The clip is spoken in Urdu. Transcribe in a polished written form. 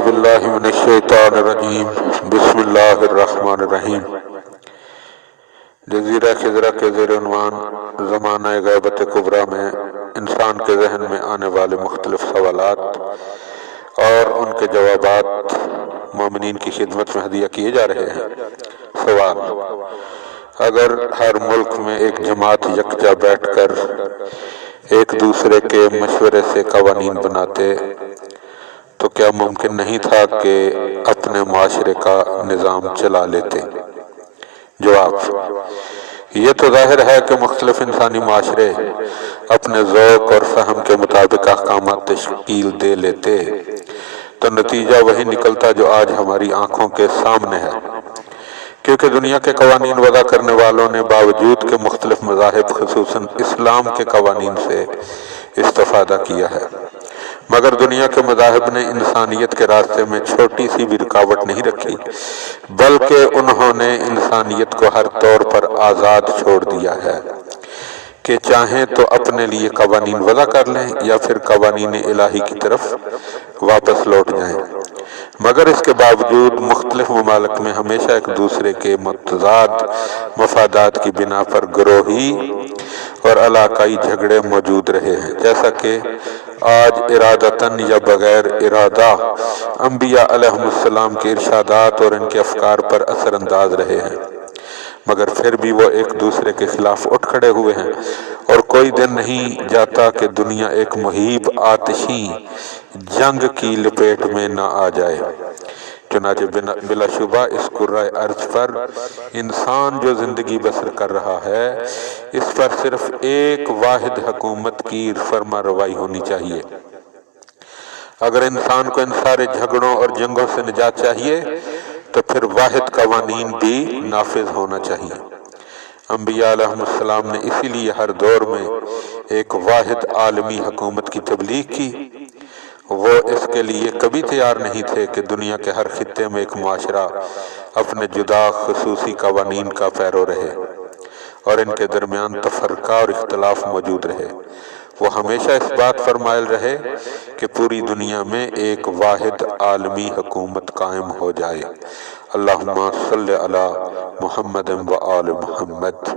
باللہ من الشیطان الرجیم بسم اللہ الرحمن الرحیم۔ جزیرہ خضرہ کے زیر عنوان زمانہ غیبت کبریٰ میں انسان کے ذہن میں آنے والے مختلف سوالات اور ان کے جوابات مومنین کی خدمت میں ہدیہ کیے جا رہے ہیں۔ سوال: اگر ہر ملک میں ایک جماعت یکجا بیٹھ کر ایک دوسرے کے مشورے سے قوانین بناتے تو کیا ممکن نہیں تھا کہ اپنے معاشرے کا نظام چلا لیتے؟ جواب: یہ تو ظاہر ہے کہ مختلف انسانی معاشرے اپنے ذوق اور فہم کے مطابق احکامات تشکیل دے لیتے تو نتیجہ وہی نکلتا جو آج ہماری آنکھوں کے سامنے ہے، کیونکہ دنیا کے قوانین وضع کرنے والوں نے باوجود کہ مختلف مذاہب خصوصاً اسلام کے قوانین سے استفادہ کیا ہے، مگر دنیا کے مذاہب نے انسانیت کے راستے میں چھوٹی سی بھی رکاوٹ نہیں رکھی، بلکہ انہوں نے انسانیت کو ہر طور پر آزاد چھوڑ دیا ہے کہ چاہیں تو اپنے لیے قوانین وضع کر لیں یا پھر قوانین الہی کی طرف واپس لوٹ جائیں۔ مگر اس کے باوجود مختلف ممالک میں ہمیشہ ایک دوسرے کے متضاد مفادات کی بنا پر گروہی اور علاقائی جھگڑے موجود رہے ہیں، جیسا کہ آج ارادتاً یا بغیر ارادہ انبیاء علیہ السلام کے ارشادات اور ان کے افکار پر اثر انداز رہے ہیں، مگر پھر بھی وہ ایک دوسرے کے خلاف اٹھ کھڑے ہوئے ہیں، اور کوئی دن نہیں جاتا کہ دنیا ایک مہیب آتشی جنگ کی لپیٹ میں نہ آ جائے۔ چنانچہ بلا شبہ اس کرۂ ارض پر انسان جو زندگی بسر کر رہا ہے، اس پر صرف ایک واحد حکومت کی فرما روائی ہونی چاہیے۔ اگر انسان کو ان سارے جھگڑوں اور جنگوں سے نجات چاہیے تو پھر واحد قوانین بھی نافذ ہونا چاہیے۔ انبیاء علیہ السلام نے اسی لیے ہر دور میں ایک واحد عالمی حکومت کی تبلیغ کی۔ وہ اس کے لیے کبھی تیار نہیں تھے کہ دنیا کے ہر خطے میں ایک معاشرہ اپنے جدا خصوصی قوانین کا پیرو رہے اور ان کے درمیان تفرقہ اور اختلاف موجود رہے۔ وہ ہمیشہ اس بات پر مائل رہے کہ پوری دنیا میں ایک واحد عالمی حکومت قائم ہو جائے۔ اللہم صلی علی محمد و آل محمد۔